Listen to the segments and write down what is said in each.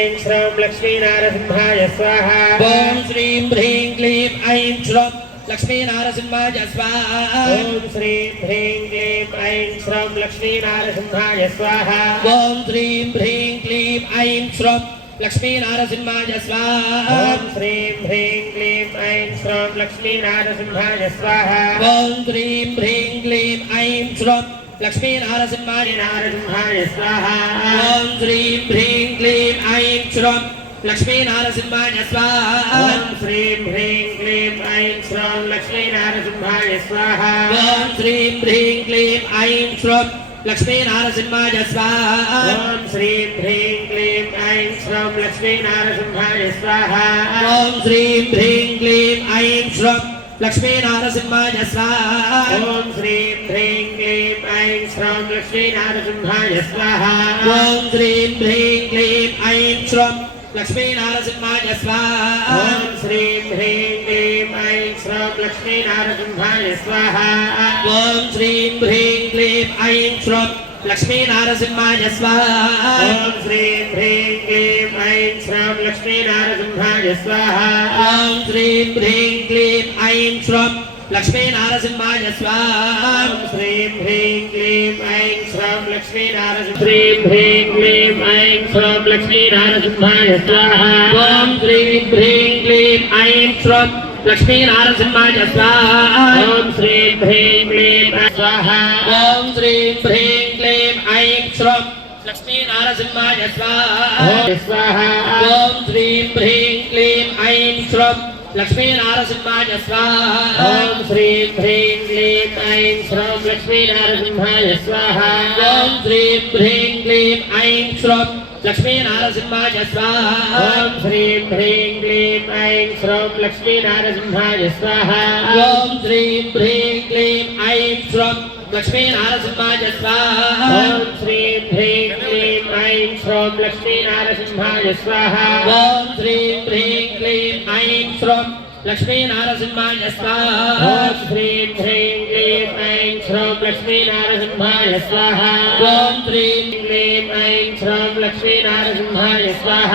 ॐ लक्ष्मीनारसिंहाय स्वाहा ॐ श्रीं ह्रीं क्लीं ऐं श्रं लक्ष्मीनारसिंहाय स्वाहा ॐ श्रीं ह्रीं क्लीं ऐं श्रं लक्ष्मीनारसिंहाय स्वाहा ॐ श्रीं ह्रीं क्लीं ऐं श्रं लक्ष्मीनारसिंहाय स्वाहा ॐ श्रीं ह्रीं क्लीं ऐं श्रं लक्ष्मीनारसिंहाय स्वाहा ॐ श्रीं ह्रीं क्लीं ऐं श्रं लक्ष्मीनारसिंहाय नारसिंहाय स्वाहा ॐ श्रीं ह्रीं అక్షరం లక్ష్మీనారసింహాయ స్వాహ శ్రీం హ్రీం క్లీం ఐం శ్రోం లక్ష్మీనారసింహాయ స్వాహ ఓం శ్రీం హ్రీం క్లీం ఐం శ్రోం లక్ష్మీనారసింహాయ స్వాహ ఓం శ్రీం హ్రీం క్లీం ఐం శ్రోం లక్ష్మీనారసింహాయ స్వాహ ఓం శ్రీం హ్రీం క్లీం ఐం శ్రోం లక్ష్మీనారసింహాయ స్వాహ ఓం శ్రీం హ్రీం క్లీం ఐం శ్రోం లక్ష్మీనారసింహాయ స్వాహ ఓం శ్రీం హ్రీం క్లీం श्रम लक्ष्मी नारसिंहाय स्वाहा ओम श्रीं ह्रीं क्लीं ऐं श्रं लक्ष्मी नारसिंहाय स्वाहा ओम श्रीं ह्रीं क्लीं ऐं श्रं लक्ष्मी नारसिंहाय स्वाहा ओम श्रीं ह्रीं क्लीं ऐं श्रं लक्ष्मी नारसिंहाय स्वाहा ओम श्रीं ह्रीं क्लीं ऐं श्रं लक्ष्मीनारसिंहाय स्वां श्रीं ह्रीं क्लीं ऐं श्रं लक्ष्मीनारसिंह श्रीं ह्रीं क्लीं ऐं श्रं लक्ष्मीनारसिंहाय स्वाहा ॐ श्रीं ह्रीं क्लीं ऐं श्रं लक्ष्मीनारसिंहाय स्वाहा ॐ श्रीं ह्रीं क्लीं स्वाहा ॐ श्रीं ह्रीं क्लीं ऐं श्रं लक्ष्मीनारसिंहाय स्वाहा स्वाहा ॐ श्रीं ह्रीं क्लीं ऐं श्रं లక్ష్మీనారసింహాయ స్వాహ ఓం శ్రీం హ్రీం క్లీం ఐం శ్రోం లక్ష్మీనారసింహాయ స్వాహ ఓం శ్రీం హ్రీం క్లీం ఐం శ్రోం లక్ష్మీనారసింహాయ స్వాహ ఓం శ్రీం హ్రీం క్లీం ఐం శ్రోం లక్ష్మీనారసింహాయ స్వాహ ఓం శ్రీం హ్రీం క్లీం ఐం శ్రోం లక్ష్మీనారసింహాయ స్వాహ ఓం శ్రీం హ్రీం క్లీం ఐం శ్రోం లక్ష్మీనారసింహాయ స్వాహ ఓం శ్రీం హ్రీం క్లీం ఐం శ్రోం లక్ష్మీనారసింహాయ స్వాహ ఓం శ్రీం హ్రీం క్లీం ఐం శ్రోం లక్ష్మీనారసింహాయ స్వాహ ఓం శ్రీం క్లీం ఐం శ్రోం లక్ష్మీనారసింహాయ స్వాహ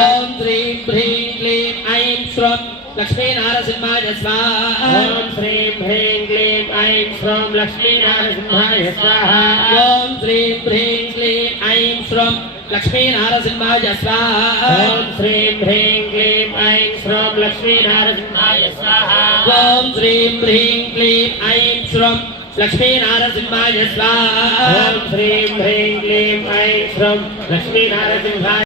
ఓం శ్రీం హ్రీం క్లీం ఐం శ్రోం लक्ष्मीनारसिंहाय स्वाहा ॐ श्रीं ह्रीं क्लीं ऐं श्रौं लक्ष्मीनारसिंहाय स्वाहा ॐ श्रीं ह्रीं क्लीं ऐं श्रौं लक्ष्मीनारसिंहाय स्वाहा ॐ श्रीं ह्रीं क्लीं ऐं श्रौं लक्ष्मीनारसिंहाय स्वाहा ॐ श्रीं ह्रीं क्लीं ऐं श्रौं लक्ष्मीनारसिंहाय स्वाहा ॐ श्रीं ह्रीं क्लीं ऐं श्रौं लक्ष्मीनारसिंहाय